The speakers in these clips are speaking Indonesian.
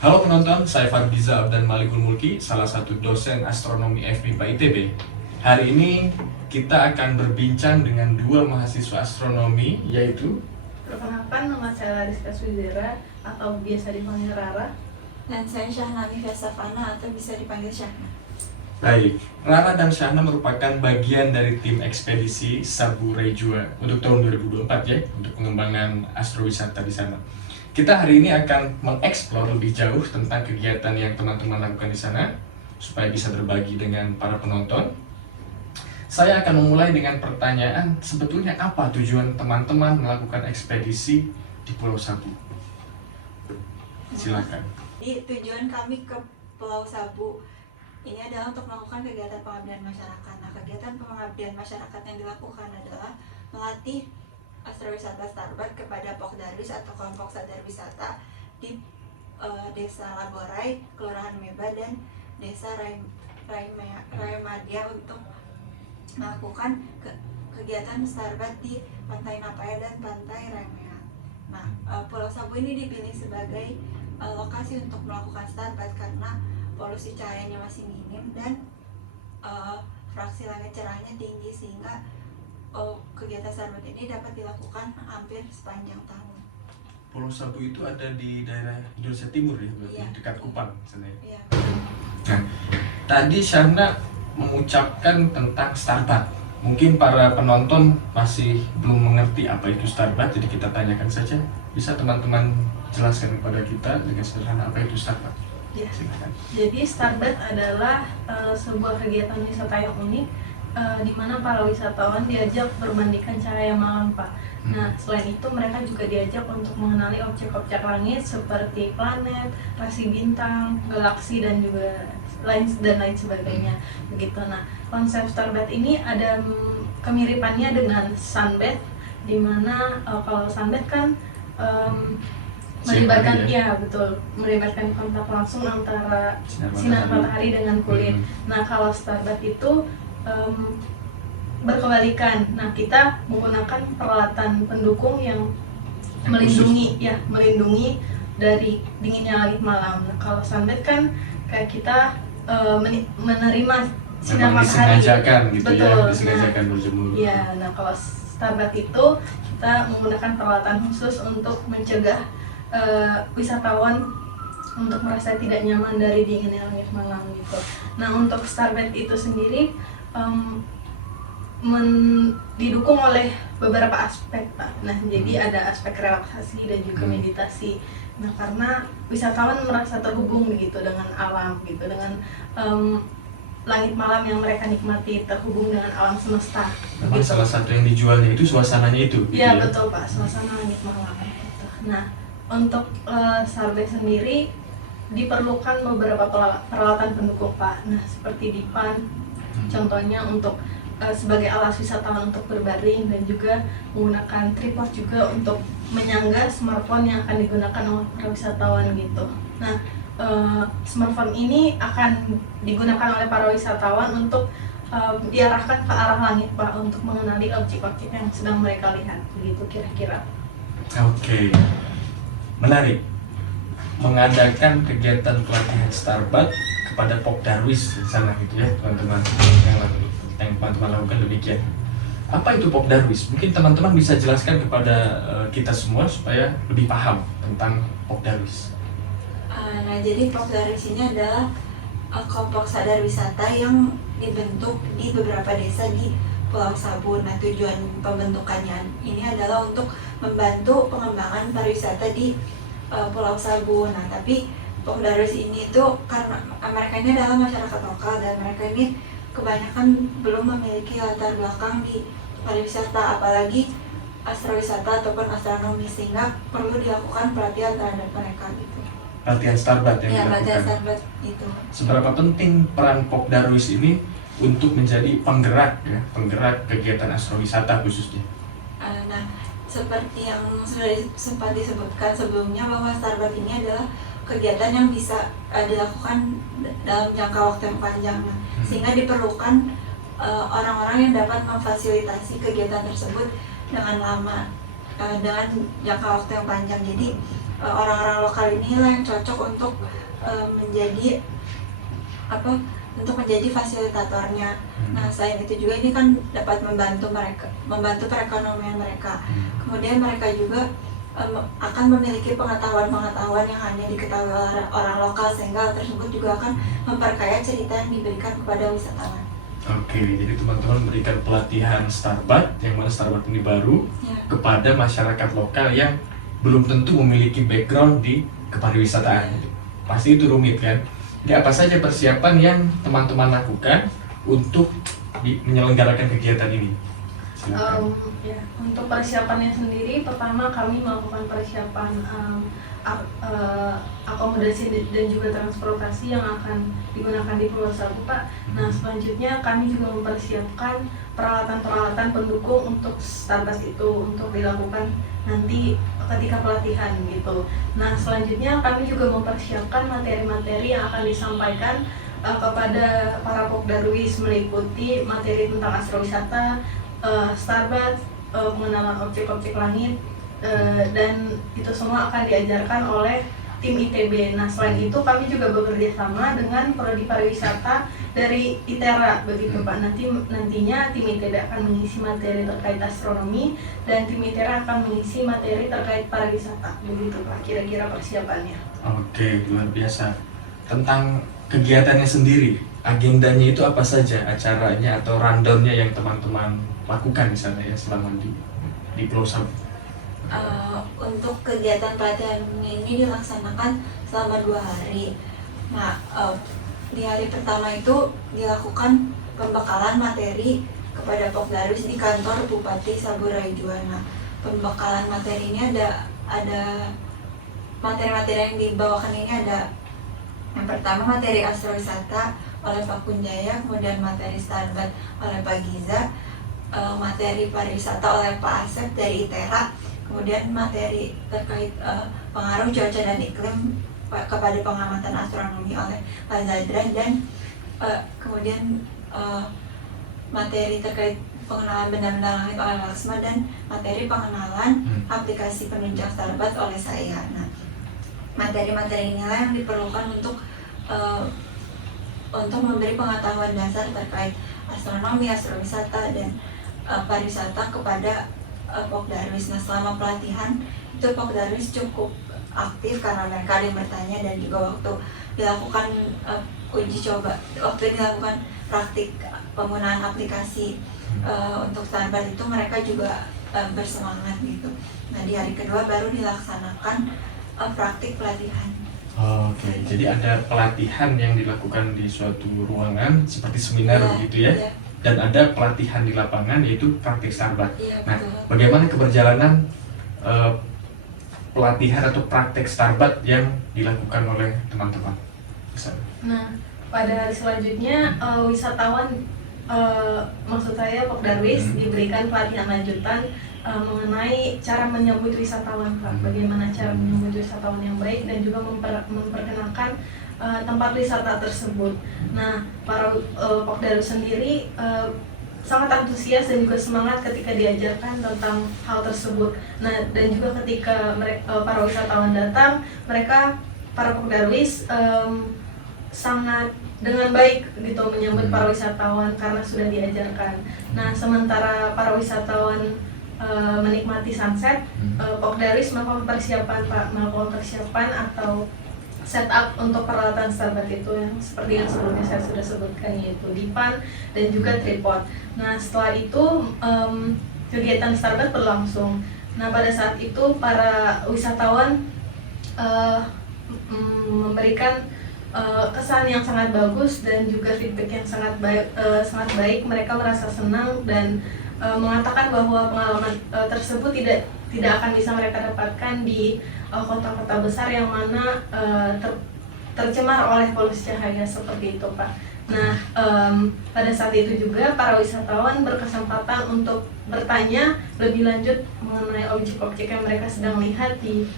Halo penonton, saya Farbiza Abdan Malikul Mulki, salah satu dosen astronomi FMIPA ITB. Hari ini kita akan berbincang dengan dua mahasiswa astronomi, yaitu Perkenalkan, nama saya Lariska Swizera atau biasa dipanggil Rara. Dan saya Syahnami Vesafana atau bisa dipanggil Syahna. Baik, Rara dan Syahna merupakan bagian dari tim ekspedisi Sabu Rejua untuk tahun 2024 ya, untuk pengembangan astrowisata di sana. Kita hari ini akan mengeksplor lebih jauh tentang kegiatan yang teman-teman lakukan di sana, supaya bisa berbagi dengan para penonton. Saya akan memulai dengan pertanyaan, sebetulnya apa tujuan teman-teman melakukan ekspedisi di Pulau Sabu? Silakan. Jadi tujuan kami ke Pulau Sabu ini adalah untuk melakukan kegiatan pengabdian masyarakat. Nah, kegiatan pengabdian masyarakat yang dilakukan adalah melatih astrowisata Starbat kepada Pokdarwis atau kelompok sadar wisata di Desa Laborai, Kelurahan Meba dan Desa Raimadia untuk melakukan kegiatan Starbat di Pantai Napaya dan Pantai Raimea. Nah, Pulau Sabu ini dipilih sebagai lokasi untuk melakukan Starbat karena polusi cahayanya masih minim dan fraksi langit cerahnya tinggi sehingga kegiatan Starbat ini dapat dilakukan hampir sepanjang tahun. Pulau Sabu itu ada di daerah Indonesia Timur ya, berarti Iya. dekat Kupang sana ya. Iya. Nah, tadi Syahna mengucapkan tentang Starbat. Mungkin para penonton masih belum mengerti apa itu Starbat, jadi kita tanyakan saja. Bisa teman-teman jelaskan kepada kita dengan sederhana apa itu Starbat? Ya. Silakan. Jadi Starbat adalah sebuah kegiatan wisata yang unik, di mana para wisatawan diajak berbandingkan cahaya malam, Pak. Nah, selain itu mereka juga diajak untuk mengenali objek-objek langit seperti planet, rasi bintang, galaksi dan juga lain sebagainya. Begitu. Nah, konsep Starbat ini ada kemiripannya dengan sunbat, di mana kalau sunbat kan melibatkan melibatkan kontak langsung antara sinar matahari dengan kulit. Nah, kalau Starbat itu berkebalikan. Nah, kita menggunakan peralatan pendukung yang melindungi dari dinginnya langit malam. Nah, kalau sunbat kan kayak kita menerima sinar matahari. Disengajakan gitu. Betul. Ya, disengajakan berjemur. Iya, nah kalau Starbat itu kita menggunakan peralatan khusus untuk mencegah wisatawan untuk merasa tidak nyaman dari dinginnya langit malam gitu. Nah, untuk Starbat itu sendiri didukung oleh beberapa aspek, Pak. Nah, jadi ada aspek relaksasi dan juga meditasi. Nah, karena wisatawan merasa terhubung begitu dengan alam gitu, dengan langit malam yang mereka nikmati, terhubung dengan alam semesta. Memang salah satu yang dijualnya itu suasananya itu. Iya, gitu, betul, Pak, suasana langit malam gitu. Nah, untuk Starbat sendiri diperlukan beberapa peralatan pendukung, Pak. Nah, seperti dipan, contohnya untuk sebagai alas wisatawan untuk berbaring, dan juga menggunakan tripod juga untuk menyangga smartphone yang akan digunakan oleh para wisatawan gitu. Nah, smartphone ini akan digunakan oleh para wisatawan untuk diarahkan ke arah langit, Pak, untuk mengenali objek-objek yang sedang mereka lihat, begitu kira-kira. Oke. Menarik. Mengadakan kegiatan pelatihan Starbat kepada Pokdarwis di sana gitu ya, teman-teman yang teman-teman lakukan demikian. Apa itu Pokdarwis? Mungkin teman-teman bisa jelaskan kepada kita semua supaya lebih paham tentang Pokdarwis. Nah, jadi Pokdarwis ini adalah kelompok sadar wisata yang dibentuk di beberapa desa di Pulau Sabu. Nah, tujuan pembentukannya ini adalah untuk membantu pengembangan pariwisata di Pulau Sabu. Nah, tapi Pokdarwis ini itu karena mereka ini adalah masyarakat lokal dan mereka ini kebanyakan belum memiliki latar belakang di pariwisata, apalagi astrowisata ataupun astronomi, sehingga perlu dilakukan pelatihan terhadap mereka gitu. Pelatihan Starbat yang Ya, pelatihan dilakukan. Starbat itu. Seberapa penting peran Pokdarwis ini untuk menjadi penggerak kegiatan astrowisata khususnya? Nah, seperti yang sudah sempat disebutkan sebelumnya, bahwa Starbat ini adalah kegiatan yang bisa dilakukan dalam jangka waktu yang panjang, sehingga diperlukan orang-orang yang dapat memfasilitasi kegiatan tersebut dengan lama, dengan jangka waktu yang panjang. Jadi orang-orang lokal inilah yang cocok untuk menjadi untuk menjadi fasilitatornya. Nah, selain itu juga ini kan dapat membantu perekonomian mereka. Kemudian mereka juga akan memiliki pengetahuan yang hanya diketahui oleh orang lokal, sehingga hal tersebut juga akan memperkaya cerita yang diberikan kepada wisatawan. Oke, jadi teman-teman memberikan pelatihan Starbucks, yang mana Starbucks ini baru, kepada masyarakat lokal yang belum tentu memiliki background di kepariwisataan. Pasti itu rumit kan? Jadi apa saja persiapan yang teman-teman lakukan untuk menyelenggarakan kegiatan ini? Untuk persiapannya sendiri, pertama kami melakukan persiapan akomodasi dan juga transportasi yang akan digunakan di Pulau Sabu, Pak. Nah, selanjutnya kami juga mempersiapkan peralatan-peralatan pendukung untuk Starbucks itu untuk dilakukan nanti ketika pelatihan gitu. Nah, selanjutnya kami juga mempersiapkan materi-materi yang akan disampaikan kepada para Pokdarwis, meliputi materi tentang astrowisata, Starbucks, pengenalan objek-objek langit, dan itu semua akan diajarkan oleh tim ITB. Nah, selain itu kami juga bekerja sama dengan Prodi Pariwisata dari ITERA begitu Pak. Nantinya tim ITB akan mengisi materi terkait astronomi dan tim ITERA akan mengisi materi terkait pariwisata begitu Pak, kira-kira persiapannya. Oke, luar biasa. Tentang kegiatannya sendiri, agendanya itu apa saja, acaranya atau rundownnya yang teman-teman lakukan misalnya ya selama di Pulau Sabu? Untuk kegiatan pelatihan ini dilaksanakan selama 2 hari. Nah, di hari pertama itu dilakukan pembekalan materi kepada Pokdarwis di kantor Bupati Saburai Jua. Nah, pembekalan materi ini ada materi-materi yang dibawakan ini ada yang pertama materi astrowisata oleh Pak Kunjaya, kemudian materi Starbucks oleh Pak Giza, materi pariwisata oleh Pak Asep dari ITERA, kemudian materi terkait pengaruh cuaca dan iklim kepada pengamatan astronomi oleh Pak Zadran, dan kemudian materi terkait pengenalan benda-benda langit oleh Laksma, dan materi pengenalan aplikasi penunjang Starbucks oleh saya. Nah, materi-materi inilah yang diperlukan untuk memberi pengetahuan dasar terkait astronomi, astrowisata, dan pariwisata kepada Pokdarwis. Nah, selama pelatihan itu Pokdarwis cukup aktif karena mereka ada yang bertanya, dan juga waktu dilakukan uji coba, waktu dilakukan praktik penggunaan aplikasi untuk Starbucks itu mereka juga bersemangat gitu. Nah, di hari kedua baru dilaksanakan praktik pelatihan. Oke, jadi ada pelatihan yang dilakukan di suatu ruangan seperti seminar begitu ya? Iya. Dan ada pelatihan di lapangan yaitu praktik Starbucks. Iya, Nah, betul. bagaimana keberjalanan pelatihan atau praktek Starbucks yang dilakukan oleh teman-teman? Nah, pada hari selanjutnya wisatawan, maksud saya Pokdarwis diberikan pelatihan lanjutan mengenai cara menyambut wisatawan Pak. Bagaimana cara menyambut wisatawan yang baik dan juga memperkenalkan tempat wisata tersebut. Nah, para Pokdarwis sendiri sangat antusias dan juga semangat ketika diajarkan tentang hal tersebut. Nah, dan juga ketika para wisatawan datang, mereka para Pokdarwis sangat dengan baik gitu menyambut para wisatawan karena sudah diajarkan. Nah, sementara para wisatawan menikmati sunset, Pokdarwis melakukan persiapan atau setup untuk peralatan Starbucks itu yang seperti yang sebelumnya saya sudah sebutkan, yaitu dipan dan juga tripod. Nah, setelah itu kegiatan Starbucks berlangsung. Nah, pada saat itu para wisatawan memberikan kesan yang sangat bagus dan juga feedback yang sangat baik. Mereka merasa senang dan mengatakan bahwa pengalaman tersebut tidak akan bisa mereka dapatkan di kota-kota besar yang mana tercemar oleh polusi cahaya seperti itu Pak. Nah, pada saat itu juga para wisatawan berkesempatan untuk bertanya lebih lanjut mengenai objek-objek yang mereka sedang lihat di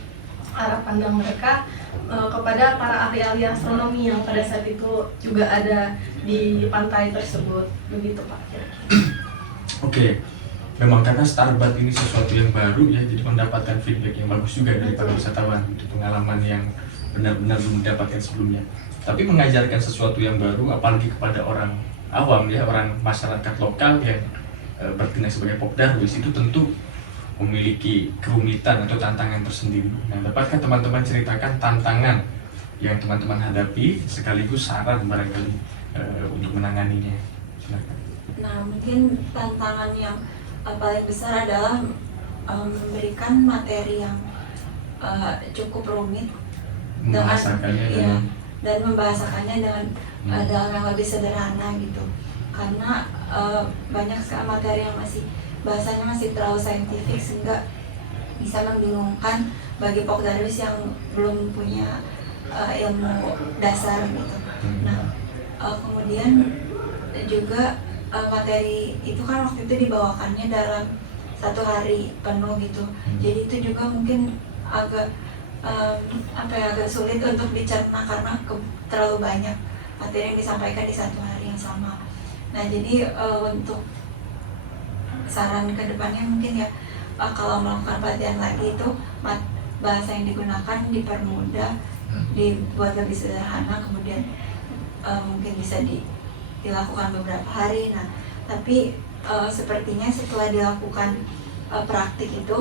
arah pandang mereka kepada para ahli-ahli astronomi yang pada saat itu juga ada di pantai tersebut, begitu Pak. Oke, memang karena Starbucks ini sesuatu yang baru ya, jadi mendapatkan feedback yang bagus juga dari para wisatawan, itu pengalaman yang benar-benar belum didapatkan sebelumnya. Tapi mengajarkan sesuatu yang baru, apalagi kepada orang awam ya, orang masyarakat lokal yang bertindak sebagai Popdarwis, itu tentu memiliki kerumitan atau tantangan tersendiri. Nah, dapatkah teman-teman ceritakan tantangan yang teman-teman hadapi sekaligus saran barangkali untuk menanganinya? Silakan. Nah, mungkin tantangan yang paling besar adalah memberikan materi yang cukup rumit Membahasakannya ya, dengan dan membahasakannya dengan dalam yang lebih sederhana gitu. Karena banyak sekali materi yang bahasanya masih terlalu saintifik sehingga bisa membingungkan bagi Popdarwis yang belum punya ilmu dasar gitu. Nah, kemudian juga materi itu kan waktu itu dibawakannya dalam 1 hari penuh gitu. Jadi itu juga mungkin agak agak sulit untuk dicerna karena terlalu banyak materi yang disampaikan di 1 hari yang sama. Nah, jadi untuk saran kedepannya mungkin ya, kalau melakukan pelatihan lagi itu bahasa yang digunakan dipermudah, dibuat lebih sederhana, kemudian mungkin bisa dilakukan beberapa hari. Nah, tapi sepertinya setelah dilakukan praktik itu,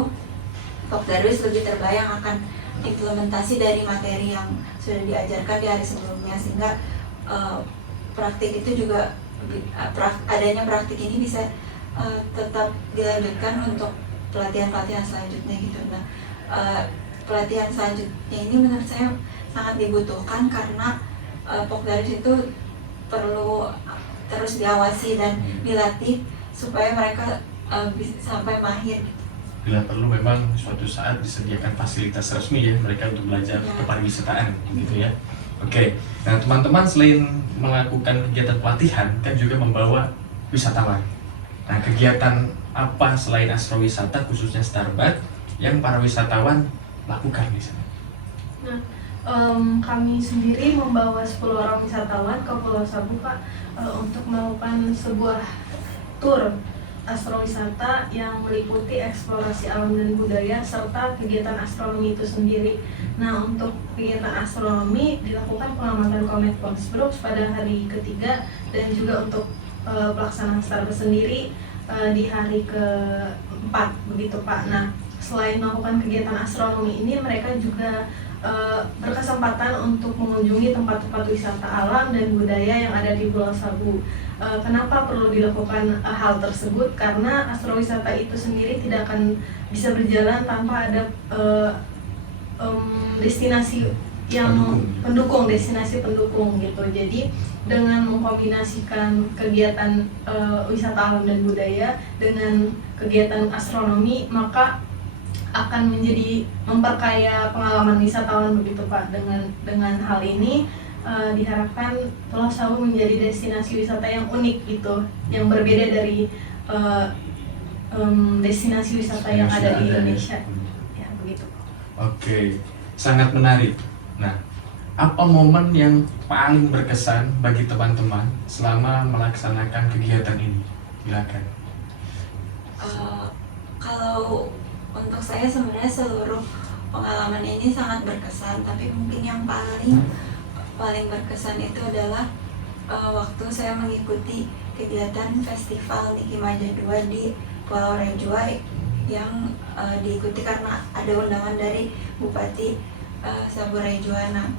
Popdarwis lebih terbayang akan implementasi dari materi yang sudah diajarkan di hari sebelumnya, sehingga praktik itu juga adanya praktik ini bisa tetap dilanjutkan untuk pelatihan-pelatihan selanjutnya gitu. Nah, pelatihan selanjutnya ini menurut saya sangat dibutuhkan karena Popdarwis itu perlu terus diawasi dan dilatih supaya mereka bisa sampai mahir. Bila perlu memang suatu saat disediakan fasilitas resmi ya mereka untuk belajar kepariwisataan gitu ya. Oke, nah teman-teman selain melakukan kegiatan pelatihan kan juga membawa wisatawan. Nah, kegiatan apa selain astrowisata khususnya Starbucks yang para wisatawan lakukan di sana? Nah, kami sendiri membawa 10 orang wisatawan ke Pulau Sabu, Pak, untuk melakukan sebuah tur astrowisata yang meliputi eksplorasi alam dan budaya serta kegiatan astronomi itu sendiri. Nah, untuk kegiatan astronomi dilakukan pengamatan komet Pons-Brooks pada hari ketiga, dan juga untuk pelaksanaan Starbucks sendiri di hari ke-4 begitu, Pak. Nah, selain melakukan kegiatan astronomi ini, mereka juga berkesempatan untuk mengunjungi tempat-tempat wisata alam dan budaya yang ada di Pulau Sabu. Kenapa perlu dilakukan hal tersebut? Karena astrowisata itu sendiri tidak akan bisa berjalan tanpa ada destinasi yang pendukung, destinasi pendukung gitu. Jadi dengan mengkombinasikan kegiatan wisata alam dan budaya dengan kegiatan astronomi, maka akan menjadi memperkaya pengalaman wisatawan begitu, Pak. Dengan hal ini diharapkan Pulau Sabu menjadi destinasi wisata yang unik gitu, yang berbeda dari destinasi wisata yang ada di Indonesia. Ya, begitu. Oke, sangat menarik. Nah, apa momen yang paling berkesan bagi teman-teman selama melaksanakan kegiatan ini? Silakan. Kalau untuk saya sebenarnya seluruh pengalaman ini sangat berkesan, tapi mungkin yang paling berkesan itu adalah waktu saya mengikuti kegiatan festival Niki Maja 2 di Pulau Rejua yang diikuti karena ada undangan dari Bupati Sabu Rejua. Nah,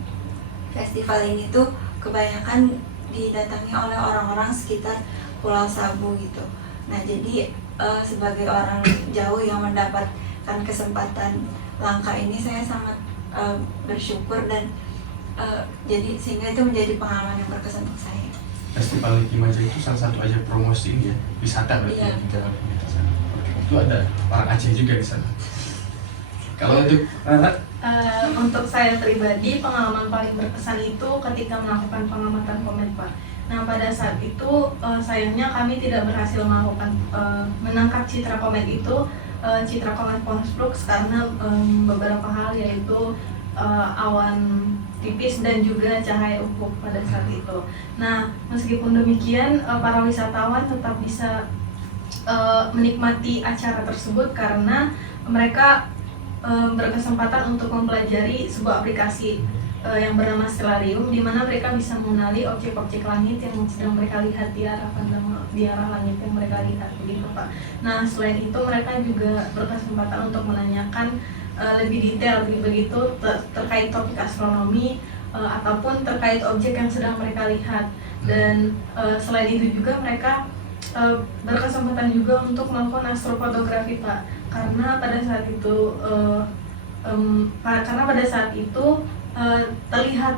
festival ini tuh kebanyakan didatangi oleh orang-orang sekitar Pulau Sabu gitu. Nah, jadi sebagai orang jauh yang mendapatkan kesempatan langka ini, saya sangat bersyukur dan jadi sehingga itu menjadi pengalaman yang berkesan untuk saya. Festival Niki Maja itu salah satu aja promosi ini ya, wisata berarti Iya, di dalam sana. Itu ada orang Aceh juga di sana. Kalau untuk Rara? Untuk saya pribadi, pengalaman paling berkesan itu ketika melakukan pengamatan komet, Pak. Nah, pada saat itu sayangnya kami tidak berhasil melakukan menangkap citra komet itu, citra komet Pons-Brooks, karena beberapa hal, yaitu awan tipis dan juga cahaya ufuk pada saat itu. Nah, meskipun demikian, para wisatawan tetap bisa menikmati acara tersebut karena mereka berkesempatan untuk mempelajari sebuah aplikasi yang bernama Stellarium, di mana mereka bisa mengenali objek-objek langit yang sedang mereka lihat di arah langit yang mereka lihat begitu Pak. Nah selain itu mereka juga berkesempatan untuk menanyakan lebih detail begitu terkait topik astronomi ataupun terkait objek yang sedang mereka lihat. Dan selain itu juga mereka berkesempatan juga untuk melakukan astrofotografi Pak, karena pada saat itu terlihat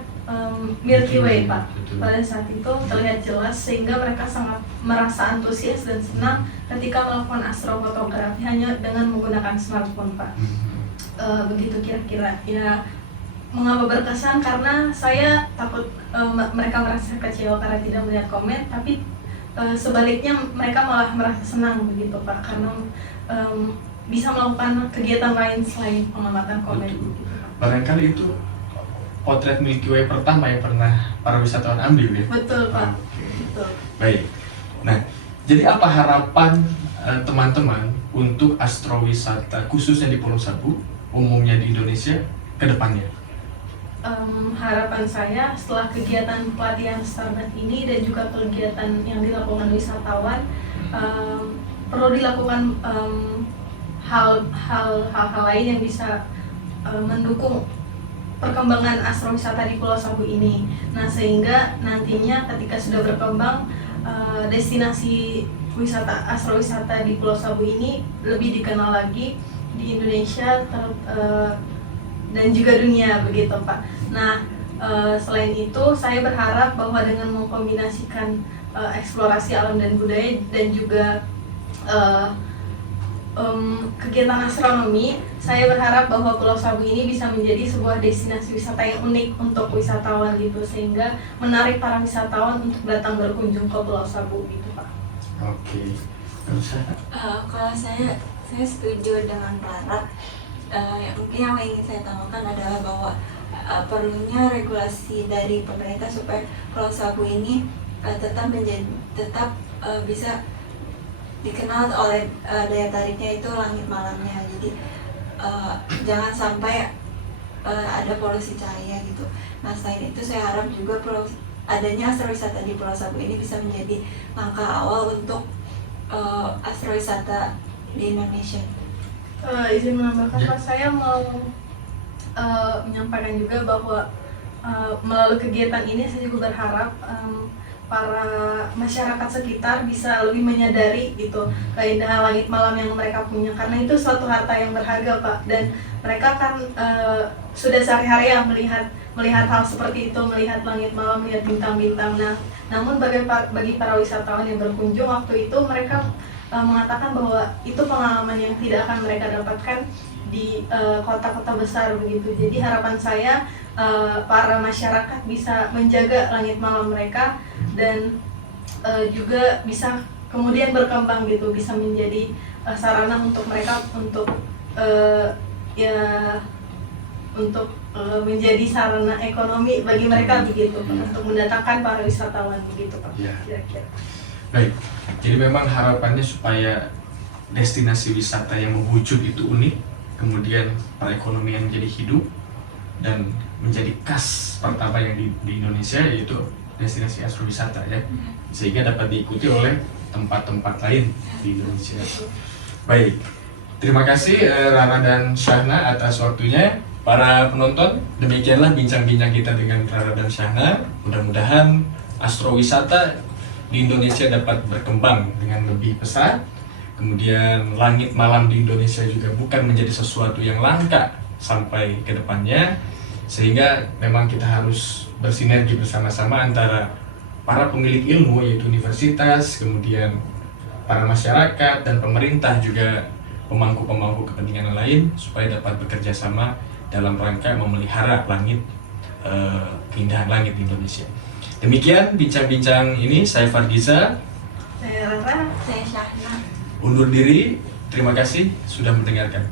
Milky Way Pak. Pada saat itu terlihat jelas sehingga mereka sangat merasa antusias dan senang ketika melakukan astrofotografi hanya dengan menggunakan smartphone Pak. Begitu kira-kira ya. Mengapa berkesan? Karena saya takut mereka merasa kecewa karena tidak melihat komet, tapi sebaliknya mereka malah merasa senang begitu Pak, karena bisa melakukan kegiatan lain selain pengamatan komet. Barangkali itu potret Milky Way pertama yang pernah para wisatawan ambil ya? Betul Pak. Oke. Betul. Baik. Nah, jadi apa harapan teman-teman untuk astrowisata khususnya di Pulau Sabu, umumnya di Indonesia, ke depannya? Harapan saya setelah kegiatan pelatihan Starbat ini dan juga kegiatan yang dilakukan wisatawan, perlu dilakukan hal-hal lain yang bisa mendukung perkembangan astrowisata di Pulau Sabu ini. Nah sehingga nantinya ketika sudah berkembang, destinasi astrowisata di Pulau Sabu ini lebih dikenal lagi di Indonesia dan juga dunia begitu Pak. Nah selain itu saya berharap bahwa dengan mengkombinasikan eksplorasi alam dan budaya dan juga kegiatan astronomi, saya berharap bahwa Pulau Sabu ini bisa menjadi sebuah destinasi wisata yang unik untuk wisatawan gitu, sehingga menarik para wisatawan untuk datang berkunjung ke Pulau Sabu gitu Pak. Oke. Kalau saya setuju dengan Clara. Mungkin yang ingin saya tambahkan adalah bahwa perlunya regulasi dari pemerintah supaya Pulau Sabu ini tetap bisa dikenal oleh daya tariknya itu langit malamnya. Jadi jangan sampai ada polusi cahaya gitu. Nah selain itu saya harap juga adanya astrowisata di Pulau Sabu ini bisa menjadi langkah awal untuk astrowisata di Indonesia. Izin menambahkan Pak, saya mau menyampaikan juga bahwa melalui kegiatan ini saya juga berharap para masyarakat sekitar bisa lebih menyadari gitu keindahan langit malam yang mereka punya, karena itu suatu harta yang berharga Pak, dan mereka kan sudah sehari-hari yang melihat hal seperti itu, melihat langit malam, melihat bintang-bintang. Nah, namun bagi para wisatawan yang berkunjung waktu itu, mereka mengatakan bahwa itu pengalaman yang tidak akan mereka dapatkan di kota-kota besar begitu. Jadi harapan saya para masyarakat bisa menjaga langit malam mereka dan juga bisa kemudian berkembang gitu, bisa menjadi sarana untuk mereka untuk menjadi sarana ekonomi bagi mereka begitu, untuk mendatangkan para wisatawan begitu Pak. Ya. Kira-kira. Baik, jadi memang harapannya supaya destinasi wisata yang mewujud itu unik, kemudian perekonomian menjadi hidup dan menjadi khas pertama yang di Indonesia, yaitu destinasi astrowisata ya, sehingga dapat diikuti oleh tempat-tempat lain di Indonesia. Baik, terima kasih Rara dan Syahna atas waktunya. Para penonton, demikianlah bincang-bincang kita dengan Rara dan Syahna. Mudah-mudahan astrowisata di Indonesia dapat berkembang dengan lebih pesat. Kemudian langit malam di Indonesia juga bukan menjadi sesuatu yang langka sampai ke depannya, sehingga memang kita harus bersinergi bersama-sama antara para pemilik ilmu yaitu universitas, kemudian para masyarakat dan pemerintah, juga pemangku-pemangku kepentingan lain, supaya dapat bekerja sama dalam rangka memelihara langit, keindahan langit di Indonesia. Demikian bincang-bincang ini, saya Fargiza, Saya Rara. Saya Syahna. undur diri. Terima kasih sudah mendengarkan.